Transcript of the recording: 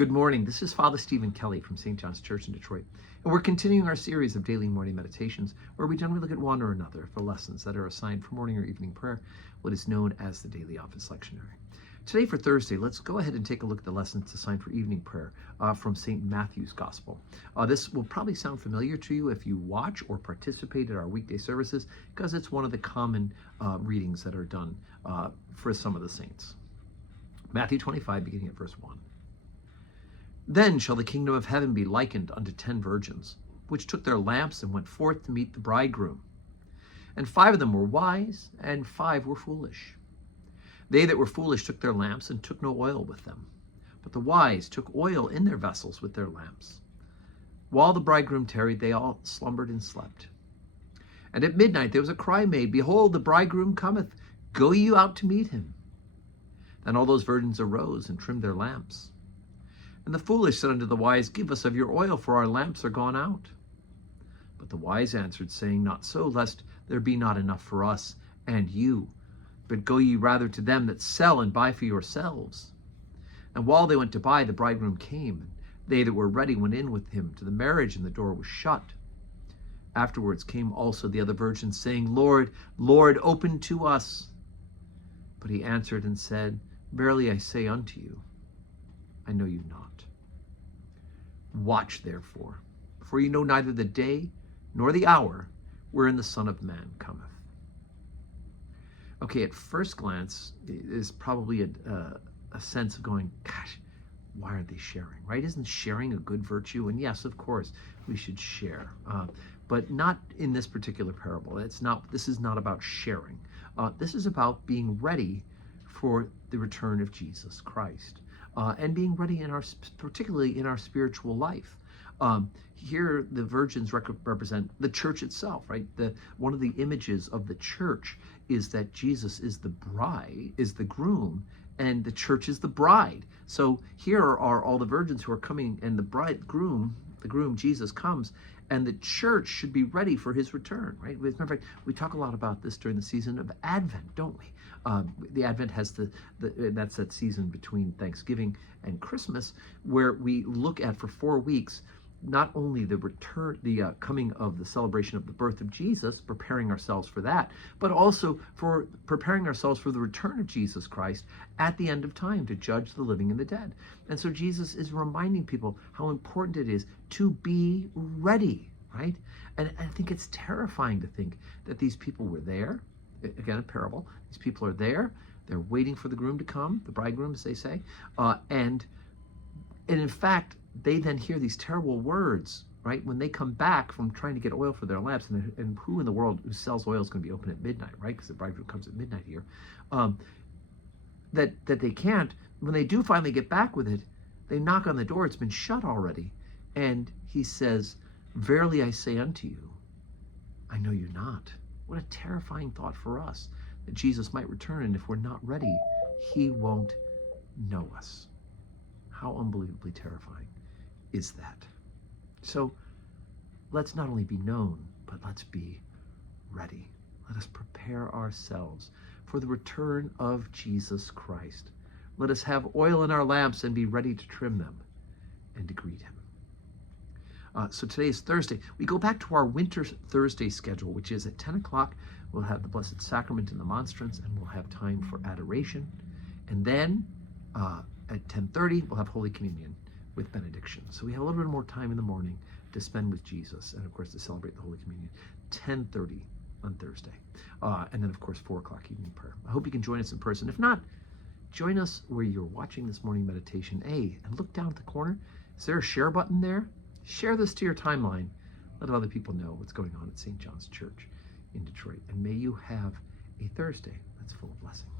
Good morning. This is Father Stephen Kelly from St. John's Church in Detroit, and we're continuing our series of daily morning meditations where we generally look at one or another of the lessons that are assigned for morning or evening prayer, what is known as the Daily Office Lectionary. Today for Thursday, let's go ahead and take a look at the lessons assigned for evening prayer from St. Matthew's Gospel. This will probably sound familiar to you if you watch or participate at our weekday services because it's one of the common readings that are done for some of the saints. Matthew 25, beginning at verse 1. Then shall the kingdom of heaven be likened unto 10 virgins, which took their lamps and went forth to meet the bridegroom. And 5 of them were wise, and 5 were foolish. They that were foolish took their lamps and took no oil with them. But the wise took oil in their vessels with their lamps. While the bridegroom tarried, they all slumbered and slept. And at midnight there was a cry made, Behold, the bridegroom cometh, go ye out to meet him. Then all those virgins arose and trimmed their lamps. And the foolish said unto the wise, Give us of your oil, for our lamps are gone out. But the wise answered, saying, Not so, lest there be not enough for us and you. But go ye rather to them that sell and buy for yourselves. And while they went to buy, the bridegroom came. And they that were ready went in with him to the marriage, and the door was shut. Afterwards came also the other virgins, saying, Lord, Lord, open to us. But he answered and said, Verily I say unto you, I know you not. Watch therefore, for you know neither the day nor the hour wherein the Son of Man cometh. Okay, at first glance, is probably a sense of going, gosh, why are they sharing, right? Isn't sharing a good virtue? And yes, of course, we should share, but not in this particular parable. This is not about sharing. This is about being ready for the return of Jesus Christ. And being ready particularly in our spiritual life. Here, the virgins represent the church itself, right? One of the images of the church is that Jesus is the bride, is the groom, and the church is the bride. So here are all the virgins who are coming, and the groom, Jesus, comes, and the church should be ready for his return, right? As a matter of fact, we talk a lot about this during the season of Advent, don't we? The Advent has that's that season between Thanksgiving and Christmas, where we look at for 4 weeks not only the coming of the celebration of the birth of Jesus, preparing ourselves for that, but also for preparing ourselves for the return of Jesus Christ at the end of time to judge the living and the dead. And so Jesus is reminding people how important it is to be ready, right? And I think it's terrifying to think that these people were there. Again, a parable. These people are there. They're waiting for the groom to come, the bridegroom, as they say. And in fact, they then hear these terrible words, right? When they come back from trying to get oil for their lamps, and who in the world who sells oil is going to be open at midnight, right? Because the bridegroom comes at midnight here. That they can't. When they do finally get back with it, they knock on the door. It's been shut already. And he says, Verily I say unto you, I know you not. What a terrifying thought for us, that Jesus might return, and if we're not ready, he won't know us. How unbelievably terrifying is that? So let's not only be known, but let's be ready. Let us prepare ourselves for the return of Jesus Christ. Let us have oil in our lamps and be ready to trim them and to greet him. So today is Thursday. We go back to our winter Thursday schedule, which is at 10 o'clock. We'll have the Blessed Sacrament and the Monstrance, and we'll have time for adoration. And then at 10:30, we'll have Holy Communion with benediction. So we have a little bit more time in the morning to spend with Jesus, and of course to celebrate the Holy Communion. 10:30 on Thursday. And then of course 4 o'clock evening prayer. I hope you can join us in person. If not, join us where you're watching this morning meditation. And look down at the corner. Is there a share button there? Share this to your timeline. Let other people know what's going on at St. John's Church in Detroit. And may you have a Thursday that's full of blessings.